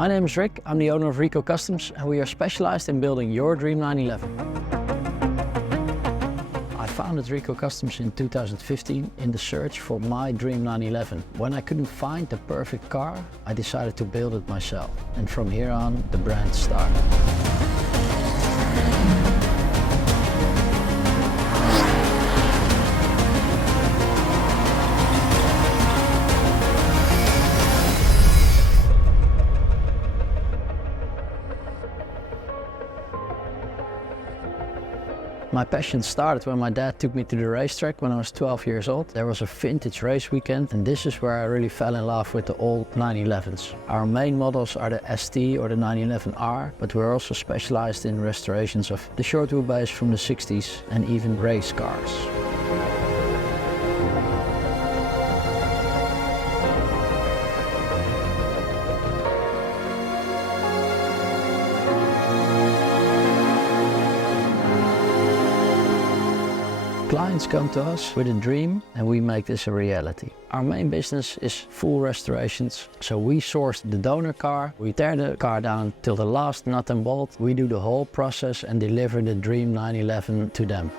My name is Rick, I'm the owner of Rico Customs and we are specialized in building your Dream 911. I founded Rico Customs in 2015 in the search for my Dream 911. When I couldn't find the perfect car, I decided to build it myself. And from here on, the brand started. My passion started when my dad took me to the racetrack when I was 12 years old. There was a vintage race weekend and this is where I really fell in love with the old 911s. Our main models are the ST or the 911R, but we're also specialized in restorations of the short wheelbase from the 60s and even race cars. Clients come to us with a dream and we make this a reality. Our main business is full restorations. So we source the donor car, we tear the car down till the last nut and bolt. We do the whole process and deliver the Dream 911 to them.